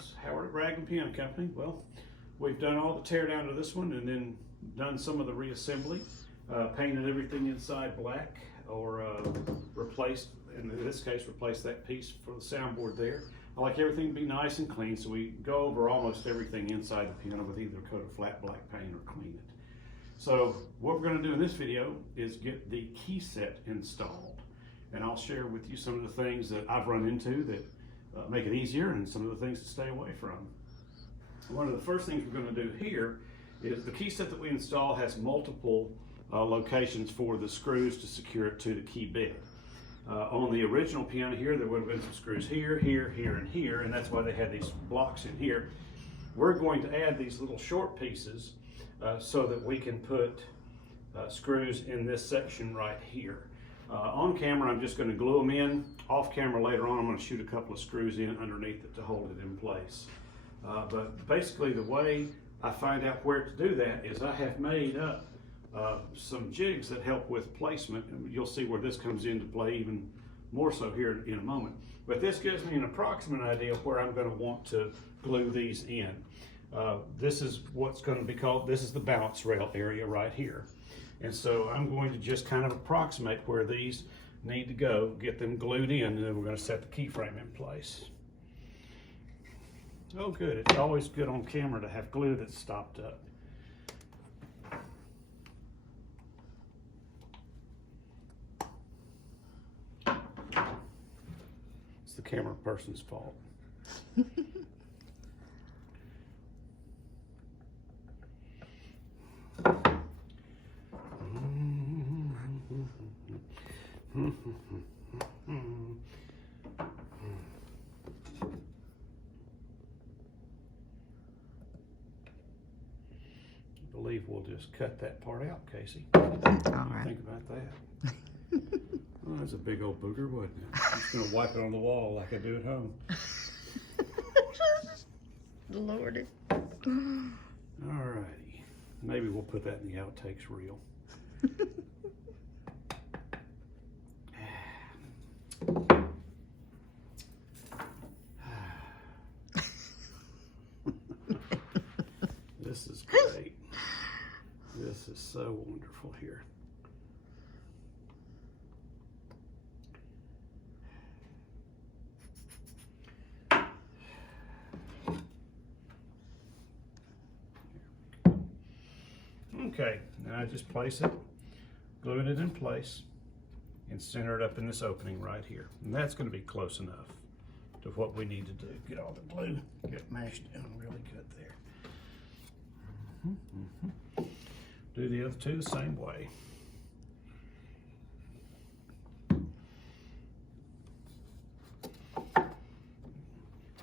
folks. Howard at Ragland Piano Company. Well, we've done all the tear down to this one and then done some of the reassembly, painted everything inside black, or replaced, in this case, replaced that piece for the soundboard there. I like everything to be nice and clean, so we go over almost everything inside the piano with either a coat of flat black paint or clean it. So what we're going to do in this video is get the Keyset installed, and I'll share with you some of the things that I've run into that make it easier and some of the things to stay away from. One of the first things we're going to do here is the Keyset that we install has multiple locations for the screws to secure it to the key bed. On the original piano here, there would have been some screws here, here, here, and here, and that's why they had these blocks in here. We're going to add these little short pieces so that we can put screws in this section right here. On camera, I'm just going to glue them in. Off camera later on, I'm going to shoot a couple of screws in underneath it to hold it in place. But basically, the way I find out where to do that is I have made up some jigs that help with placement, and you'll see where this comes into play even more so here in a moment. But this gives me an approximate idea of where I'm going to want to glue these in. This is what's going to be called, this is the balance rail area right here. And so I'm going to just kind of approximate where these need to go, get them glued in, and then we're going to set the keyframe in place. Oh good, it's always good on camera to have glue that's stopped up. It's the camera person's fault. I believe we'll just cut that part out, Casey. All right. Think about that. Oh, that's a big old booger, wasn't it? I'm just gonna wipe it on the wall like I do at home. Lordy. Alrighty. Maybe we'll put that in the outtakes reel. This is great. This is so wonderful here. Okay, now I just place it, gluing it in place, and center it up in this opening right here. And that's going to be close enough to what we need to do. Get all the glue, get mashed down really good there. Do the other two the same way.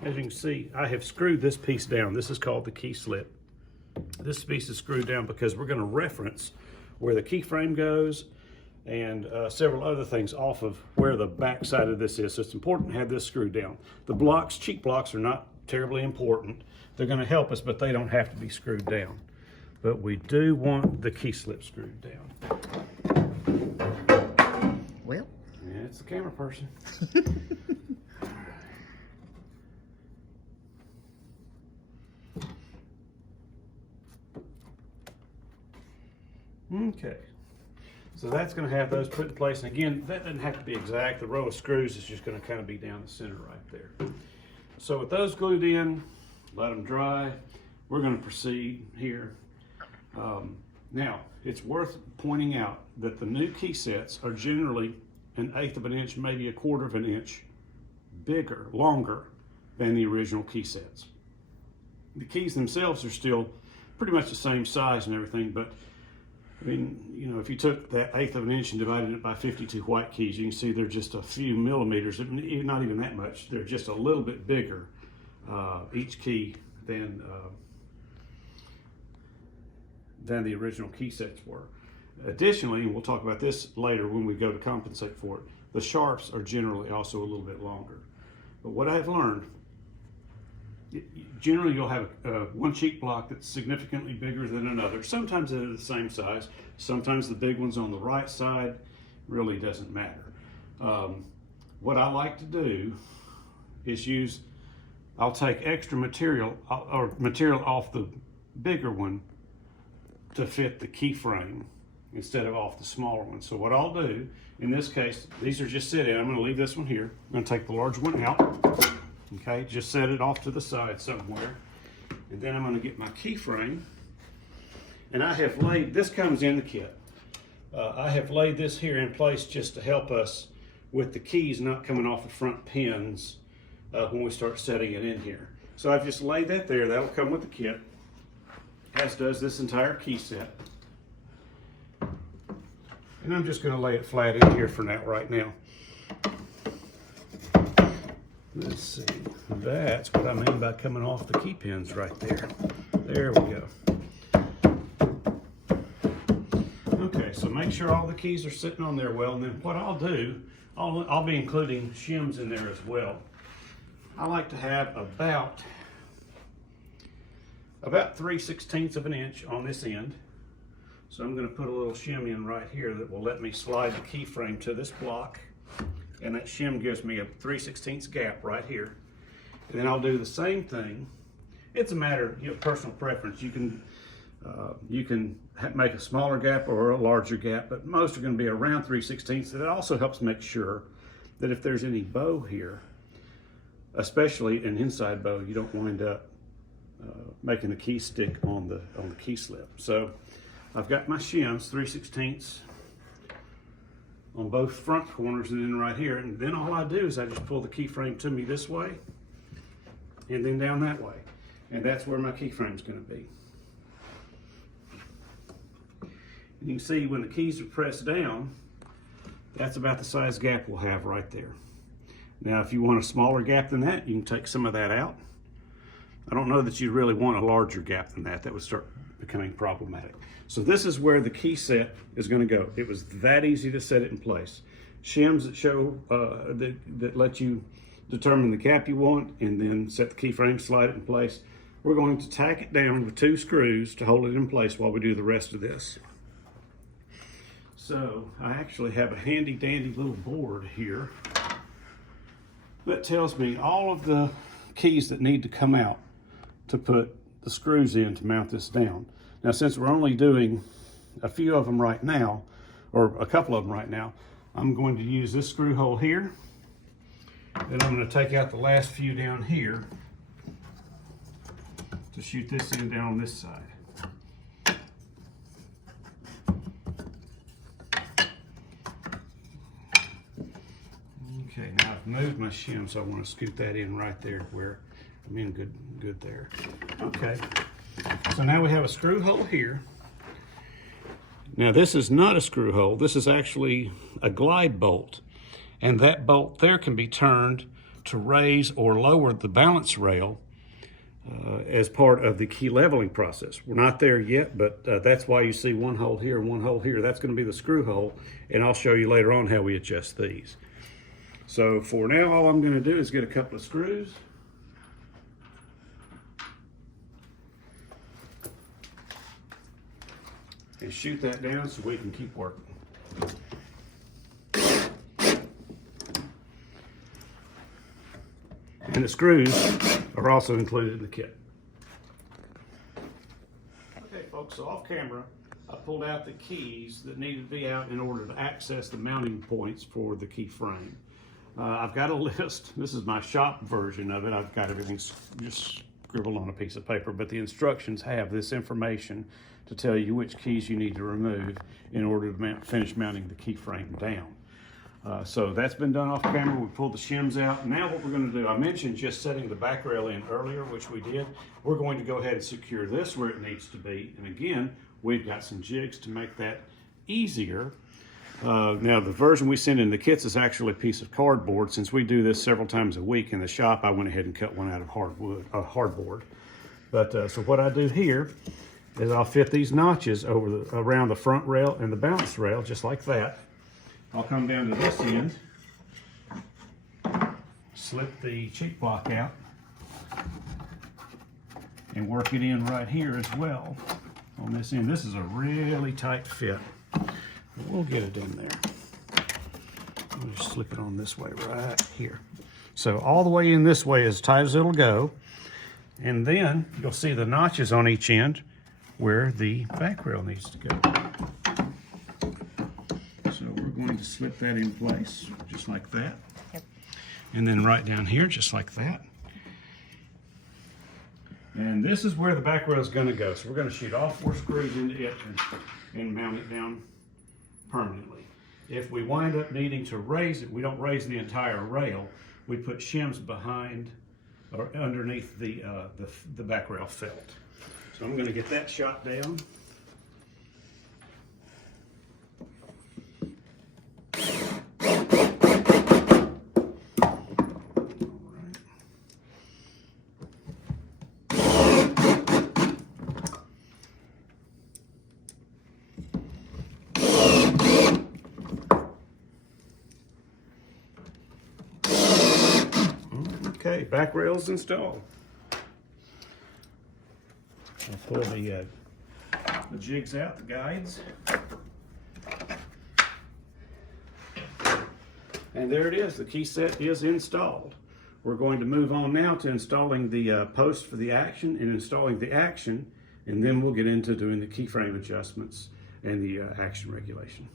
As you can see, I have screwed this piece down. This is called the key slip. This piece is screwed down because we're going to reference where the keyframe goes and several other things off of where the back side of this is. So it's important to have this screwed down. The blocks, cheek blocks, are not terribly important. They're going to help us, but they don't have to be screwed down. But we do want the key slip screwed down. Well, yeah, it's the camera person. Okay, so that's going to have those put in place. And again, that doesn't have to be exact. The row of screws is just going to kind of be down the center right there. So with those glued in, let them dry. We're going to proceed here. Now, it's worth pointing out that the new key sets are generally 1/8 of an inch, maybe 1/4 of an inch bigger, longer than the original key sets. The keys themselves are still pretty much the same size and everything, but I mean, you know, if you took that 1/8 of an inch and divided it by 52 white keys, you can see they're just a few millimeters, not even that much. They're just a little bit bigger, each key, than the original key sets were. Additionally, and we'll talk about this later when we go to compensate for it, the sharps are generally also a little bit longer. But what I've learned, generally you'll have one cheek block that's significantly bigger than another. Sometimes they're the same size. Sometimes the big one's on the right side. Really doesn't matter. What I like to do is use I'll take extra material or material off the bigger one to fit the keyframe instead of off the smaller one. So what I'll do, in this case, these are just sitting. I'm gonna leave this one here. I'm gonna take the large one out. Okay, just set it off to the side somewhere. And then I'm gonna get my keyframe. And I have laid, this comes in the kit. I have laid this here in place just to help us with the keys not coming off the front pins when we start setting it in here. So I've just laid that there. That'll come with the kit, as does this entire key set. And I'm just gonna lay it flat in here for now, right now. Let's see, that's what I mean by coming off the key pins right there. There we go. Okay, so make sure all the keys are sitting on there well, and then what I'll do, I'll be including shims in there as well. I like to have about 3/16 of an inch on this end. So I'm gonna put a little shim in right here that will let me slide the keyframe to this block. And that shim gives me a 3/16 gap right here. And then I'll do the same thing. It's a matter of personal preference. You can make a smaller gap or a larger gap, but most are gonna be around 3/16. And it also helps make sure that if there's any bow here, especially an inside bow, you don't wind up making the key stick on the key slip. So I've got my shims, 3/16 on both front corners and then right here. And then all I do is I just pull the keyframe to me this way and then down that way. And that's where my keyframe's gonna be. And you can see when the keys are pressed down, that's about the size gap we'll have right there. Now, if you want a smaller gap than that, you can take some of that out. I don't know that you really want a larger gap than that. That would start becoming problematic. So this is where the key set is going to go. It was that easy to set it in place. Shims that show, that let you determine the gap you want and then set the keyframe, slide it in place. We're going to tack it down with 2 screws to hold it in place while we do the rest of this. So I actually have a handy dandy little board here that tells me all of the keys that need to come out to put the screws in to mount this down. Now, since we're only doing a few of them right now, or a couple of them right now, I'm going to use this screw hole here. Then I'm going to take out the last few down here to shoot this in down on this side. Okay, now I've moved my shim, so I want to scoot that in right there where I'm in good there. Okay, so now we have a screw hole here. Now this is not a screw hole, this is actually a glide bolt. And that bolt there can be turned to raise or lower the balance rail as part of the key leveling process. We're not there yet, but that's why you see one hole here and one hole here. That's going to be the screw hole, and I'll show you later on how we adjust these. So for now, all I'm going to do is get a couple of screws. And shoot that down so we can keep working. And the screws are also included in the kit. Okay folks, so off camera, I pulled out the keys that needed to be out in order to access the mounting points for the key frame. I've got a list. This is my shop version of it. I've got everything just scribbled on a piece of paper, but the instructions have this information to tell you which keys you need to remove in order to finish mounting the key frame down. So that's been done off camera. We pulled the shims out. Now what we're going to do, I mentioned just setting the back rail in earlier, which we did. We're going to go ahead and secure this where it needs to be. And again, we've got some jigs to make that easier. Now the version we send in the kits is actually a piece of cardboard. Since we do this several times a week in the shop, I went ahead and cut one out of hardboard. But so what I do here is I'll fit these notches around the front rail and the balance rail, just like that. I'll come down to this end, slip the cheek block out, and work it in right here as well on this end. This is a really tight fit. We'll get it in there. I'll just slip it on this way right here. So all the way in this way as tight as it'll go. And then you'll see the notches on each end where the back rail needs to go. So we're going to slip that in place, just like that. Yep. And then right down here, just like that. And this is where the back rail is going to go. So we're going to shoot all 4 screws into it and mount it down permanently. If we wind up needing to raise it, we don't raise the entire rail. We put shims behind or underneath the back rail felt. So I'm going to get that shot down. Okay, back rail's installed. I'll pull the jigs out, the guides. And there it is, the Keyset is installed. We're going to move on now to installing the post for the action and installing the action, and then we'll get into doing the keyframe adjustments and the action regulation.